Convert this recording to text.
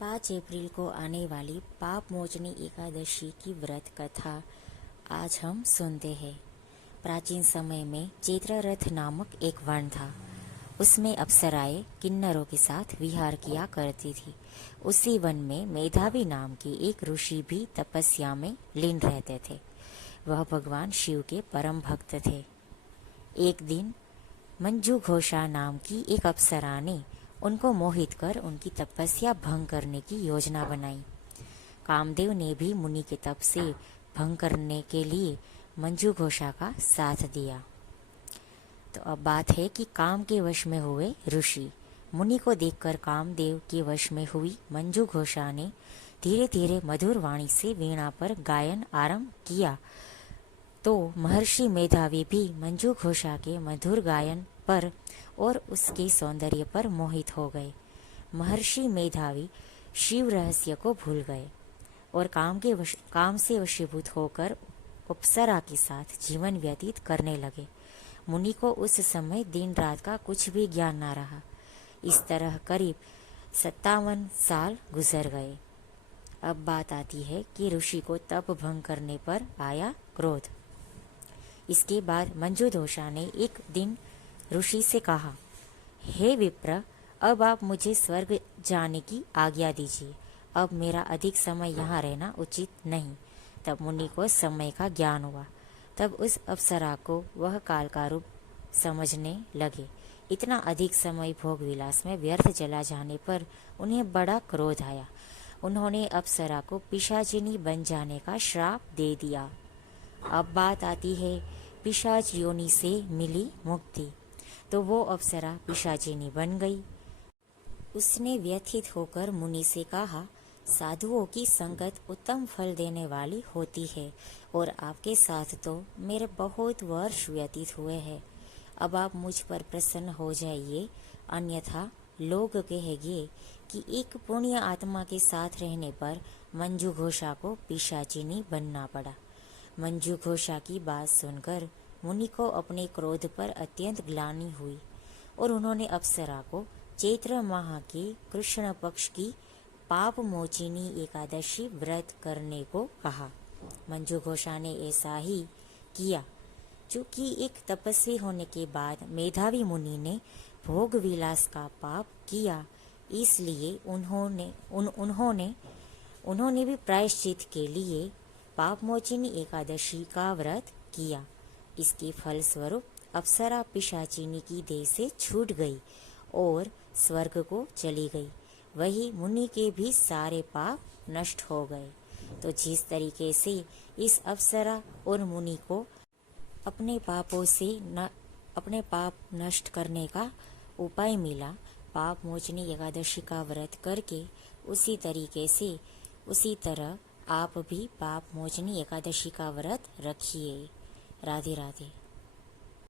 5 अप्रैल को आने वाली पाप मोचनी एकादशी की व्रत कथा आज हम सुनते हैं। प्राचीन समय में चैत्ररथ नामक एक वन था। उसमें अप्सराएं किन्नरों के साथ विहार किया करती थी। उसी वन में मेधावी नाम के एक ऋषि भी तपस्या में लीन रहते थे। वह भगवान शिव के परम भक्त थे। एक दिन मंजू घोषा नाम की एक अप्सरा ने उनको मोहित कर उनकी तपस्या भंग करने की योजना बनाई। कामदेव ने भी मुनि के तप से भंग करने के लिए मंजू घोषा का साथ दिया। तो अब बात है कि काम के वश में हुए ऋषि। मुनि को देखकर कामदेव के वश में हुई मंजू घोषा ने धीरे धीरे मधुर वाणी से वीणा पर गायन आरंभ किया। तो महर्षि मेधावी भी मंजू घोषा के मधुर गायन पर और उसके सौंदर्य पर मोहित हो गए। महर्षि मेधावी शिव रहस्य को भूल गए और काम से वशीभूत होकर अप्सरा के साथ जीवन व्यतीत करने लगे। मुनि को उस समय दिन रात का कुछ भी ज्ञान न रहा। इस तरह करीब 57 साल गुजर गए। अब बात आती है कि ऋषि को तप भंग करने पर आया क्रोध। इसके बाद मंजू घोषा ने एक दिन ऋषि से कहा, हे विप्र, अब आप मुझे स्वर्ग जाने की आज्ञा दीजिए। अब मेरा अधिक समय यहाँ रहना उचित नहीं। तब मुनि को समय का ज्ञान हुआ। तब उस अप्सरा को वह काल का रूप समझने लगे। इतना अधिक समय भोग विलास में व्यर्थ चला जाने पर उन्हें बड़ा क्रोध आया। उन्होंने अप्सरा को पिशाचिनी बन जाने का श्राप दे दिया। अब बात आती है पिशाच योनि से मिली मुक्ति। तो वो अप्सरा पिशाचिनी बन गई। उसने व्यथित होकर मुनि से कहा, साधुओं की संगत उत्तम फल देने वाली होती है और आपके साथ तो मेरे बहुत वर्ष व्यतीत हुए हैं। अब आप मुझ पर प्रसन्न हो जाइए, अन्यथा लोग कहेंगे कि एक पुण्य आत्मा के साथ रहने पर मंजू घोषा को पिशाचिनी बनना पड़ा। मंजू घोषा की बात सुनकर मुनि को अपने क्रोध पर अत्यंत ग्लानि हुई और उन्होंने अप्सरा को चैत्र माह के कृष्ण पक्ष की पाप मोचिनी एकादशी व्रत करने को कहा। मंजू घोषा ने ऐसा ही किया। चूंकि एक तपस्वी होने के बाद मेधावी मुनि ने भोग विलास का पाप किया, इसलिए उन्होंने भी प्रायश्चित के लिए पाप मोचिनी एकादशी का व्रत किया। इसके फल स्वरूप अप्सरा पिशाचिनी की देह से छूट गई और स्वर्ग को चली गई। वही मुनि के भी सारे पाप नष्ट हो गए। तो जिस तरीके से इस अप्सरा और मुनि को अपने पाप नष्ट करने का उपाय मिला पाप मोचनी एकादशी का व्रत करके, उसी तरह आप भी पाप मोचनी एकादशी का व्रत रखिए। राधे राधे।